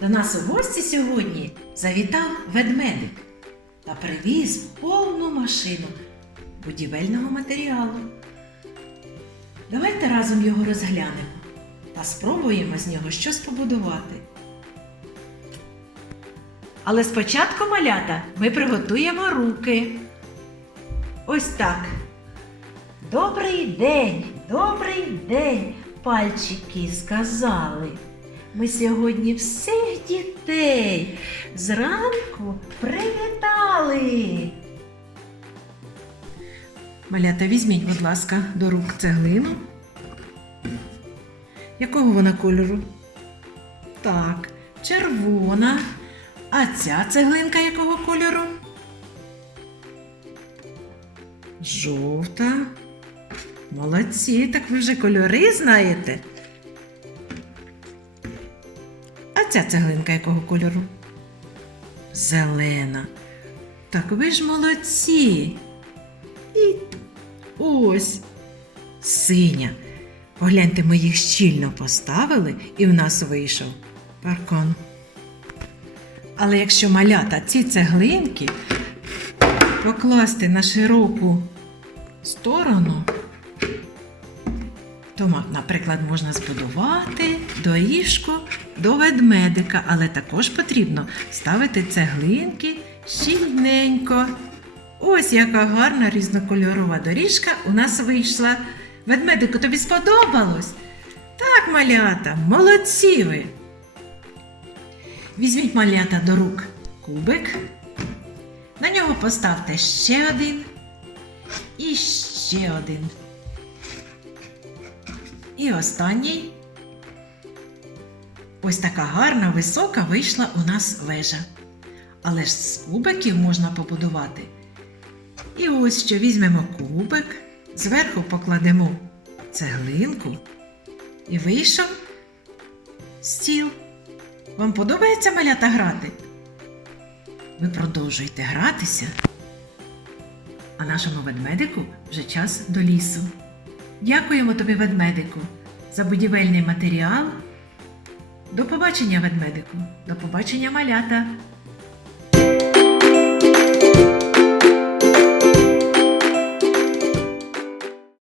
До нас у гості сьогодні завітав ведмедик та привіз повну машину будівельного матеріалу. Давайте разом його розглянемо та спробуємо з нього щось побудувати. Але спочатку малята ми приготуємо руки. Ось так. Добрий день, добрий день, пальчики сказали. Ми сьогодні всіх дітей зранку привітали. Малята, візьміть, будь ласка, до рук цеглину. Якого вона кольору? Так, червона. А ця цеглинка якого кольору? Жовта. Молодці, так ви вже кольори знаєте. Ця цеглинка якого кольору? Зелена. Так ви ж молодці. І ось синя. Погляньте, ми їх щільно поставили, і в нас вийшов паркан. Але якщо малята ці цеглинки покласти на широку сторону, то, ма- наприклад, можна збудувати доріжку до ведмедика, але також потрібно ставити цеглинки щільненько. Ось яка гарна різнокольорова доріжка у нас вийшла. Ведмедику, тобі сподобалось? Так, малята, молодці ви! Візьміть малята до рук кубик. На нього поставте ще один і ще один. І останній. Ось така гарна, висока вийшла у нас вежа. Але ж з кубиків можна побудувати. І ось що візьмемо кубик, зверху покладемо цеглинку і вийшов стіл. Вам подобається малята грати? Ви продовжуєте гратися. А нашому ведмедику вже час до лісу. Дякуємо тобі, ведмедику, за будівельний матеріал. До побачення, ведмедику. До побачення, малята.